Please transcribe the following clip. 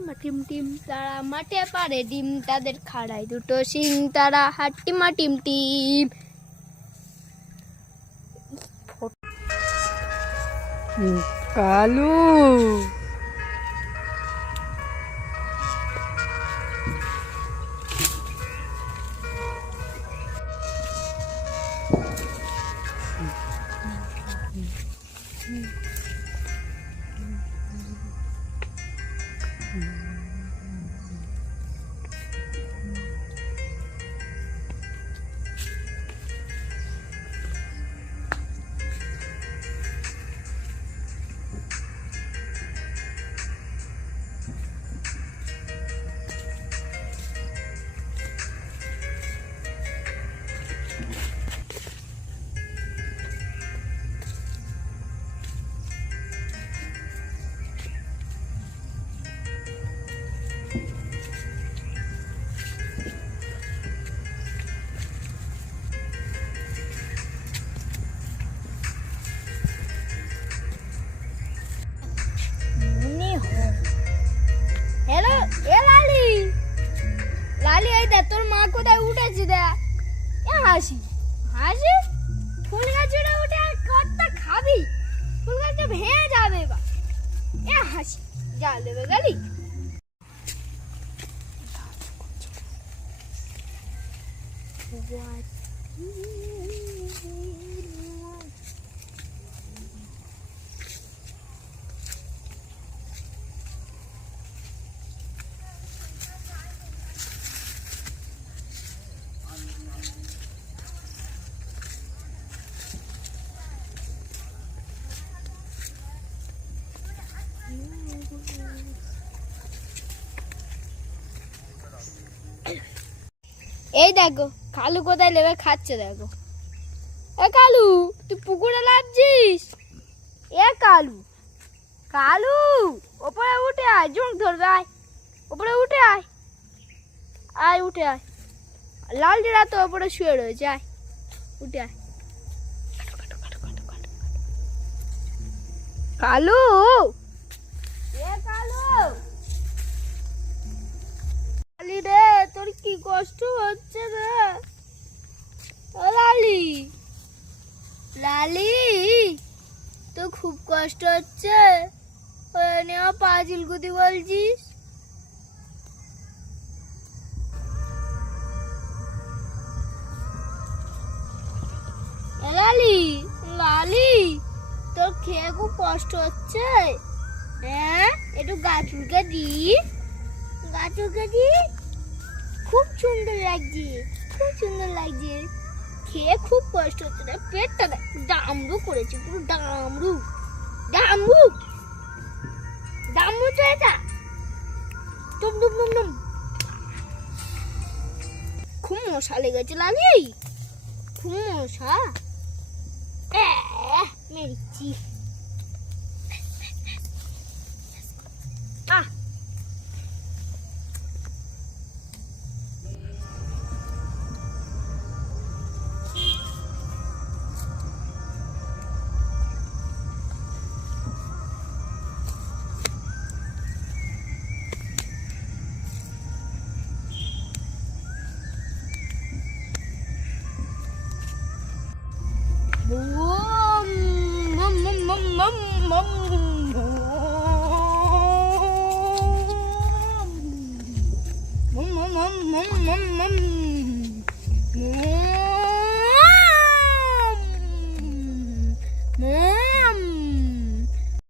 হাট্টিমা team team তারা মাঠে পারে ডিম তাদের খাড়ায় দুটো সিং তারা হাট্টিমা টিম টিম। কালু হ্যালো এ লালি লালি এই দেখ তোর মা কোথায় উঠেছে দেখ এ হাসি হাসি ফুল গাছ উঠে আর কতটা খাবি ফুল গাছটা ভেঙে যাবে বা এ হাসি জাল দেবে গালি এই দেখো কালু কোথায় লেবে খাচ্ছে দেখো এ কালু তুই পুকুরে লাফছিস এ কালু কালু ওপরে উঠে আয় জোঁক ধরবে আয় ওপরে উঠে আয় আয় উঠে আয় লালটিরা তো ওপরে শুয়ে রয়েছে আয় উঠে আয় কালু এ কালু লালি রে তোর কি কষ্ট হচ্ছে রে ও লালি লালি তো খুব কষ্ট হচ্ছে নেওয়া পাঁচিল গুতি বলছিস লালি লালি তোর খেয়ে খুব কষ্ট হচ্ছে হ্যাঁ একটু গাছ উঠে দি গাছ উঠে দি খুব সুন্দর লাগছে খুব সুন্দর লাগছে খেয়ে খুব কষ্ট হচ্ছে রে পেটটা ডামরু করেছে পুরো ডামরু ডামরু ডামরু তো এটা টুম টুম টুম টুম খুব মশা লেগেছে লালি খুব মশা মেরেছি আহ